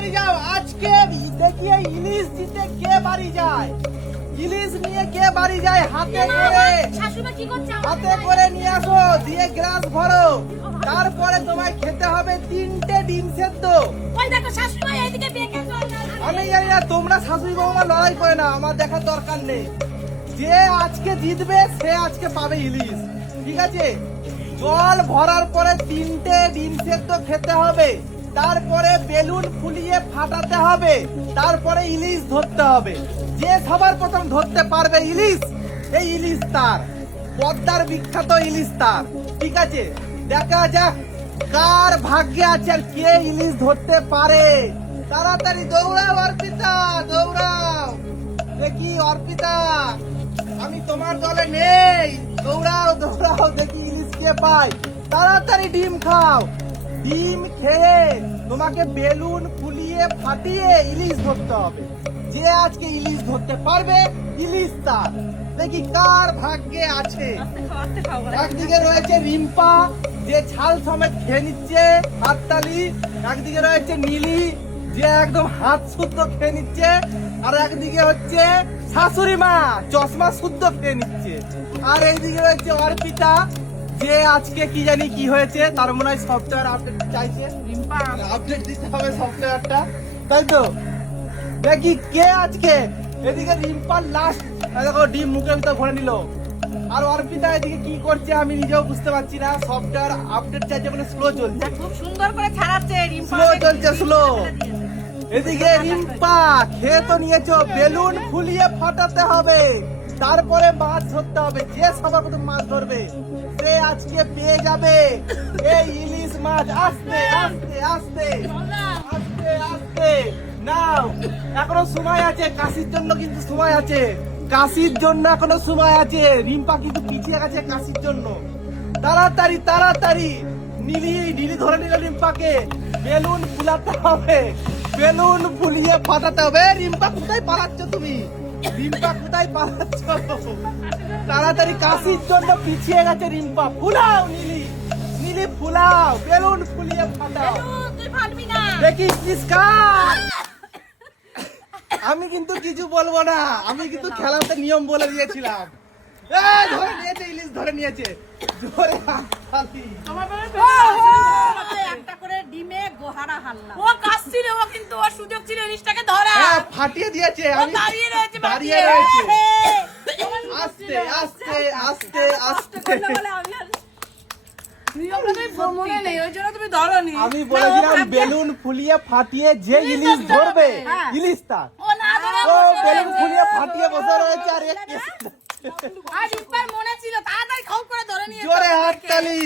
তাড়াতাড়ি যাও। আজকে দেখিয়ে ইলিশ দিতে কে বাড়ি যায়, ইলিশ নিয়ে কে বাড়ি যায় হাতে করে, শাশুড়ি কি করছে? হাতে করে নিয়ে আসো, দিয়ে গ্লাস ভরো। তারপরে তোমায় খেতে হবে 3টে ডিম সেদ্ধ। ওই দেখো শাশুড়ি এইদিকে বেঁকে চলে। আমি জানি না, তোমরা শাশুড়ি বৌমা লড়াই করে না, আমার দেখার দরকার নেই। যে আজকে জিতবে সে আজকে পাবে ইলিশ, ঠিক আছে? জল ভরার পরে 3টে ডিম সেদ্ধ খেতে হবে, তারপরে বেলুন ফুলিয়ে ফাটাতে হবে, তারপরে ইলিশ ধরতে হবে। যে সবার প্রথম ধরতে পারবে ইলিশ, এই ইলিশ তার, পদ্মার বিখ্যাত ইলিশ তার, ঠিক আছে? দেখা যাক কার ভাগ্যে আছে আর কে ইলিশ ধরতে পারে। তাড়াতাড়ি দৌড়াও অর্পিতা, দৌড়াও। দেখি অর্পিতা, আমি তোমার দলে নেই, দৌড়াও দৌড়াও, দেখি ইলিশ কে পায়। তাড়াতাড়ি ডিম খাও, ডিম খেয়ে তোমাকে বেলুন ফুলিয়ে ফাটিয়ে ইলিশ ধরতে হবে। যে আজকে ইলিশ ধরতে পারবে ইলিশ তার। দেখি কার ভাগ্যে আছে। একদিকে রয়েছে রিম্পা, যে ছাল সমেত খেয়ে নিচ্ছে হাততালি। একদিকে রয়েছে নীলি, যে একদম হাত শুদ্ধ খেয়ে নিচ্ছে। আর একদিকে হচ্ছে শাশুড়ি মা, চশমা শুদ্ধ খেয়ে নিচ্ছে। আর এইদিকে রয়েছে অর্পিতা, যে আজকে কি জানি কি হয়েছে, তার মনে হয় সফটওয়্যার আপডেট চাইছে। রিম্পা আপডেট দিতে হবে সফটওয়্যারটা, তাই তো? দেখি কে আজকে। এদিকে রিম্পার লাস্ট দেখো ডিম মুখের ভিতর ভরে নিল। আর অর্পিতা এদিকে কি করছে আমি নিজেও বুঝতে পারছি না, সফটওয়্যার আপডেট চাইছে বলে স্লো চলছে, খুব সুন্দর করে ছাড়াচ্ছে রিম্পা, স্লো চলছে স্লো। এদিকে রিম্পা খেয়ে তো নিয়েছো, বেলুন ফুলিয়ে ফাটাতে হবে, তারপরে মাছ ধরতে হবে। যে সবার প্রথম মাছ ধরবে সে আজকে পেয়ে যাবে এই ইলিশ মাছ। আস্তে আস্তে আস্তে আস্তে আস্তে নাও, এখনো সময় আছে, কাশির জন্য কিন্তু সময় আছে, কাশির জন্য এখনো সময় আছে। রিম্পা কিন্তু পিছিয়ে গেছে কাশির জন্য। তাড়াতাড়ি তাড়াতাড়ি, নীলি নীলি ধরে নিল রিম্পাকে, বেলুন ফুলাতে হবে, বেলুন ফুলিয়ে ফাটাতে হবে। রিম্পা কোথায় পালাচ্ছ তুমি, রিম্পা কোথায় পালাচ্ছ? তাড়াতাড়ি, কাশির জন্য পিছিয়ে গেছে রিম্পা। ফুলাও নীলি, নীলি ফুলাও, বেলুন ফুলিয়ে ফাটাও। তুই ফাটবি না। দেখি কিসকার। আমি কিন্তু কিছু বলবো না, আমি কিন্তু খেলাতে নিয়ম বলে দিয়েছিলাম। ধরে নিয়েছে ইলিশ, ধরে নিয়েছে, জোরে হাততালি। একটা করে ডিমে গোহারা হাল্লা। ও কাশছিল, ও কিন্তু ওর সুযোগ ছিল ইলিশটাকে ধরা। হ্যাঁ, ফাটিয়ে দিয়েছে। আমি দাঁড়িয়ে রয়েছে, দাঁড়িয়ে রয়েছে। আস্তে আস্তে আস্তে আস্তে। আমি বলেছিলাম বেলুন ফুলিয়ে ফাটিয়ে যে ইলিশ ধরবে ইলিশ তার। ও বেলুন ফুলিয়ে ফাটিয়ে বসে রয়েছে আর এক মনে ছিল তাড়াতাড়ি খাও করে ধরে নিয়ে জোরে হাততালি।